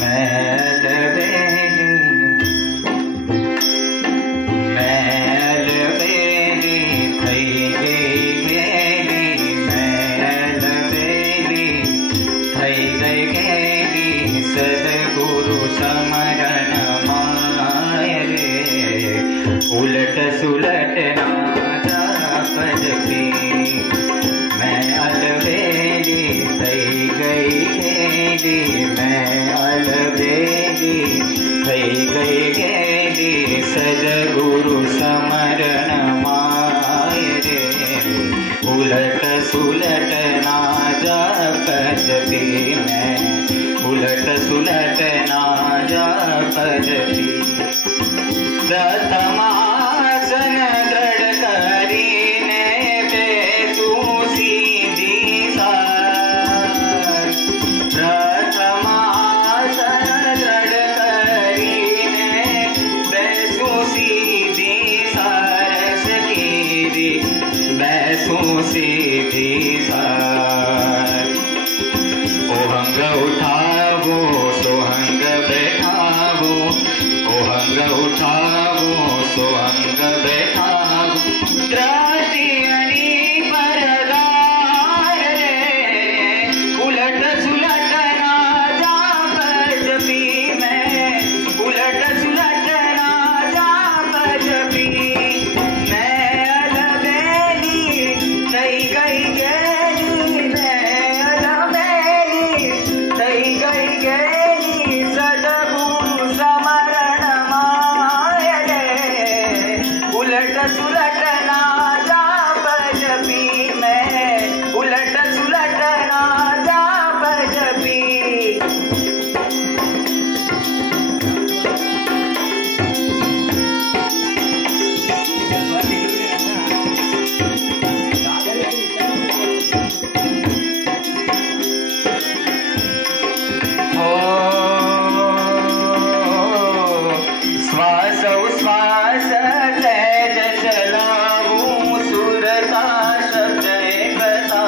मैल बेली थई गई गेली, मैल बेली थई गई गेली, सद्गुरु समरण माय रे। उलट सुलट ना जाप जपी, मैं अलबेली थई गई गेली, मैं अलबेली थई गई गेली, सद्गुरु समरण माय रे। उलट सुलट ना जाप जपी, मैं उलट सुलट ना जाप जपी। प्रथमासन दृढ़ करीने बेसू सीधी सार, प्रथमासन दृढ़ करीने बेसू सीधी सार, सकीरी बैसू सीधी सार। ओहंग उठावो सोहंग बैठावो, ओहंग उठावो सोहंग बैठावो, दृष्टि अनि परगार रे। उलट सुलट ना जाप जपी, मैं उलट सुलट ना जाप जपी। मैं अलबेली थई गई गेली, मैं अलबेली थई गई गेली, सद्गुरु समरण माय रे। उलट सुलट ना जाप जपी, मैं उलट सुलट ना जाप जपी। श्वास उश्वास सहज चलाऊं, सुरता शब्द एकता।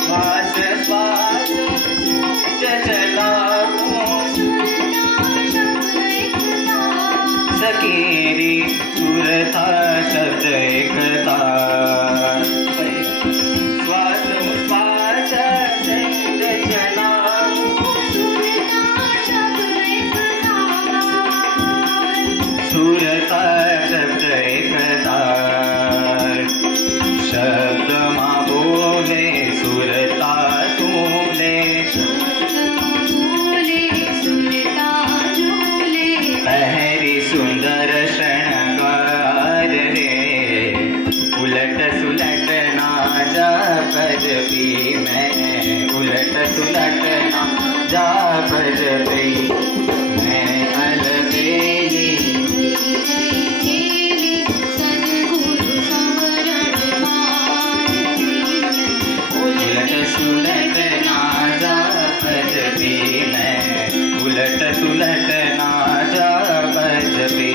श्वास श्वास चलाऊं, सकीरी सुरता शब्द एकता। श्वास उश्वास सहज चलाऊं, सुरता शब्द एकता। शब्द माँ बोले सुरता झूले, पहरी सुंदर शृंगार रे। उलट सुलट ना जाप जपी, मैं उलट सुलट ना जाप जपी। मैं अलबेली उलट सुलट ना जाप जपी, मैं उलट सुलट ना जाप जपी।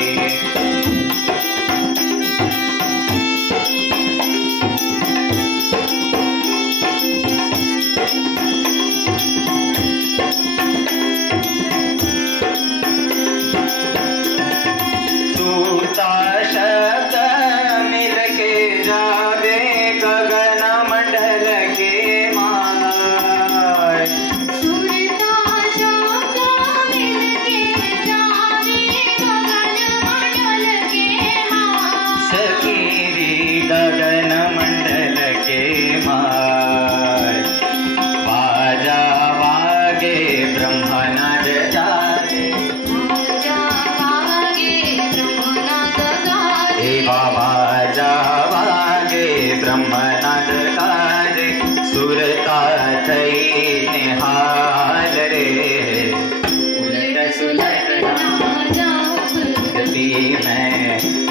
सूता शब्द मिलके जावे गगन मंडल के माय, सुरता शब्द मिलके जावे गगन मंडल के माय, सकीरी गगन मंडल के माय। बाजा वागे ब्रह्मनाद जागे, बाजा वागे ब्रह्मनाद गाजे, सुरता थई निहाल रे। उलट सुलट ना जाप जपी, मैं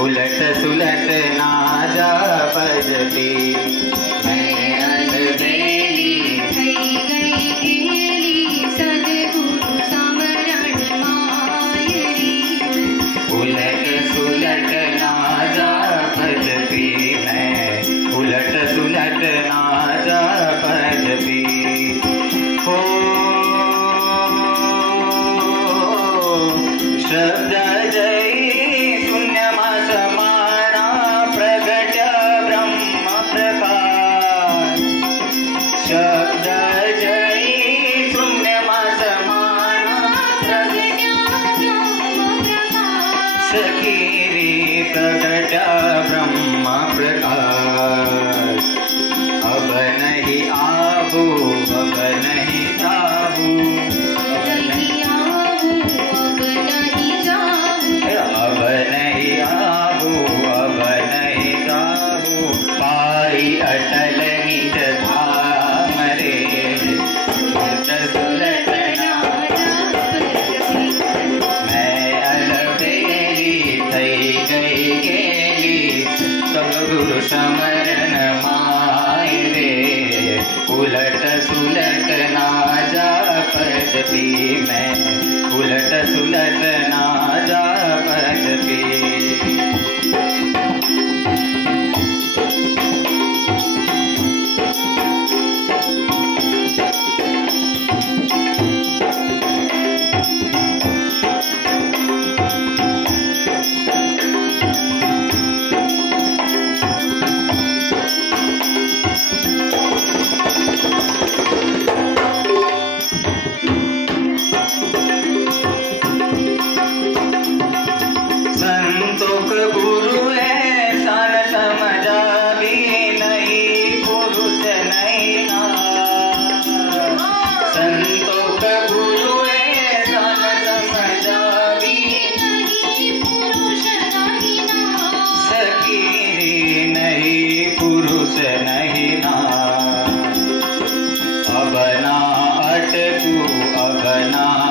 उलट सुलट ना जाप जपी। मैं अलबेली थई गई गेली, सद्गुरु समरण माय रे। उलट सुलट ना जाप जपी, मैं उलट सुलट ना जाप जपी। हो तू अगना